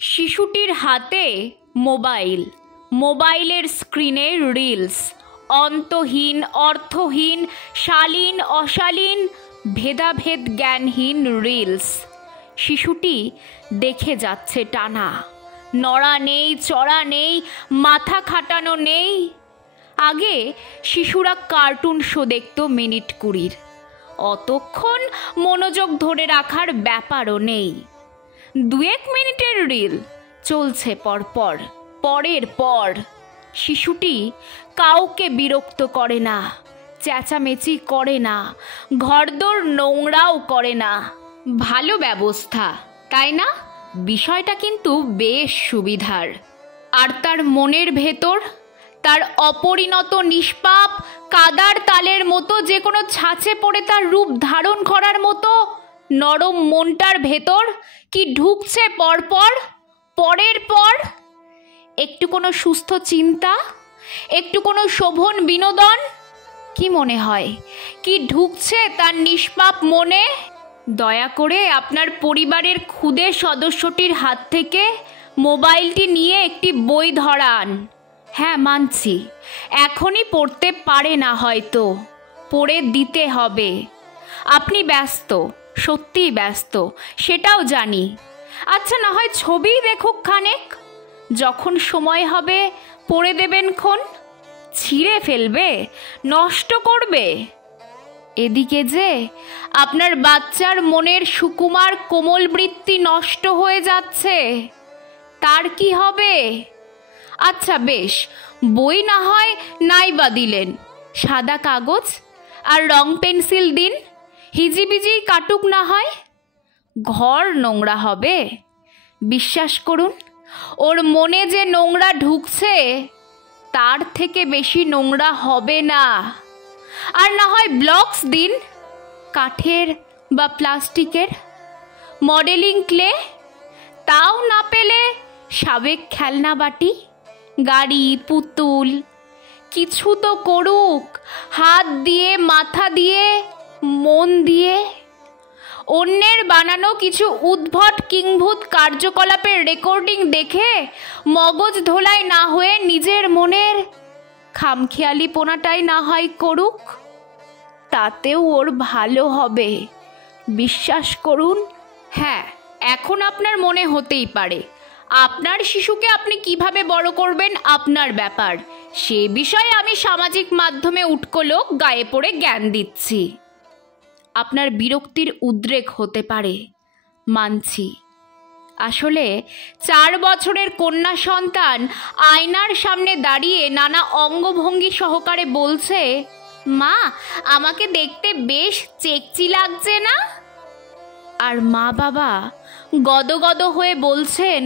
শিশুটির হাতে মোবাইল, মোবাইলের স্ক্রিনে রিলস, অন্তহীন অর্থহীন শালীন অশালীন ভেদাভেদ জ্ঞানহীন রিলস। শিশুটি দেখে যাচ্ছে টানা, নড়া নেই, চড়া নেই, মাথা খাটানো নেই। আগে শিশুরা কার্টুন শো দেখত মিনিট 20, অতক্ষণ মনোযোগ ধরে রাখার ব্যাপারও নেই। 2-1 মিনিটের রিল চলছে পরপর, পরের পর। শিশুটি কাউকে বিরক্ত করে না, চেঁচামেচি করে না, ঘরদোর নোংরাও করে না। ভালো ব্যবস্থা, তাই না? বিষয়টা কিন্তু বেশ সুবিধার। আর তার মনের ভেতর, তার অপরিণত নিষ্পাপ কাদার তালের মতো যে কোনো ছাঁচে পড়ে তার রূপ ধারণ করার মতো নরম মনটার ভেতর কি ঢুকছে পরপর, পরের পর? একটু কোনো সুস্থ চিন্তা, একটু কোনো শোভন বিনোদন? কি মনে হয়, কি ঢুকছে তার নিষ্পাপ মনে? দয়া করে আপনার পরিবারের ক্ষুদে সদস্যটির হাত থেকে মোবাইলটি নিয়ে একটি বই ধরান। হ্যাঁ, মানছি এখনই পড়তে পারে না, হয়তো পড়ে দিতে হবে। আপনি ব্যস্ত, সত্যিই ব্যস্ত, সেটাও জানি। আচ্ছা, না হয় ছবিই দেখুক খানেক, যখন সময় হবে পড়ে দেবেন খন। ছিঁড়ে ফেলবে, নষ্ট করবে? এদিকে যে আপনার বাচ্চার মনের সুকুমার কোমল বৃত্তি নষ্ট হয়ে যাচ্ছে, তার কি হবে? আচ্ছা বেশ, বই না হয় নাইবা দিলেন, সাদা কাগজ আর রং পেন্সিল দিন, হিজিবিজি কাটুক না হয়। ঘর নোংরা হবে? বিশ্বাস করুন, ওর মনে যে নোংরা ঢুকছে তার থেকে বেশি নোংরা হবে না। আর না হয় ব্লকস দিন, কাঠের বা প্লাস্টিকের, মডেলিং ক্লে, তাও না পেলে সাবেক খেলনা বাটি, গাড়ি, পুতুল, কিছু তো করুক, হাত দিয়ে, মাথা দিয়ে, মন দিয়ে। অন্যের বানানো কিছু উদ্ভট কিংভূত কার্যকলাপের রেকর্ডিং দেখে মগজ ধোলাই না হয়ে নিজের মনের খামখেয়ালিপনাটাই না হয় করুক, তাতেও ওর ভালো হবে, বিশ্বাস করুন। হ্যাঁ, এখন আপনার মনে হতেই পারে আপনার শিশুকে আপনি কিভাবে বড় করবেন আপনার ব্যাপার, সে বিষয়ে আমি সামাজিক মাধ্যমে উটকো লোক গায়ে পড়ে জ্ঞান দিচ্ছি। আপনার বিরক্তির উদ্রেক হতে পারে, মানছি। আসলে 4 বছরের কন্যা সন্তান আয়নার সামনে দাঁড়িয়ে নানা অঙ্গভঙ্গি সহকারে বলছে, মা আমাকে দেখতে বেশ চেকচি লাগছে না? আর মা বাবা গদগদ হয়ে বলছেন,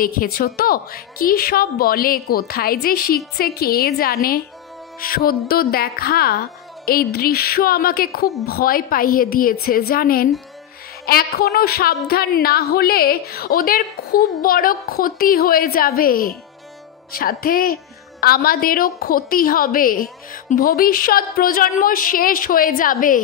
দেখেছো তো কি সব বলে, কোথায় যে শিখছে কে জানে। সদ্য দেখা এই দৃশ্য আমাকে খুব ভয় পাইয়ে দিয়েছে, জানেন। এখনো সাবধান না হলে ওদের খুব বড় ক্ষতি হয়ে যাবে, সাথে আমাদেরও ক্ষতি হবে, ভবিষ্যৎ প্রজন্ম শেষ হয়ে যাবে।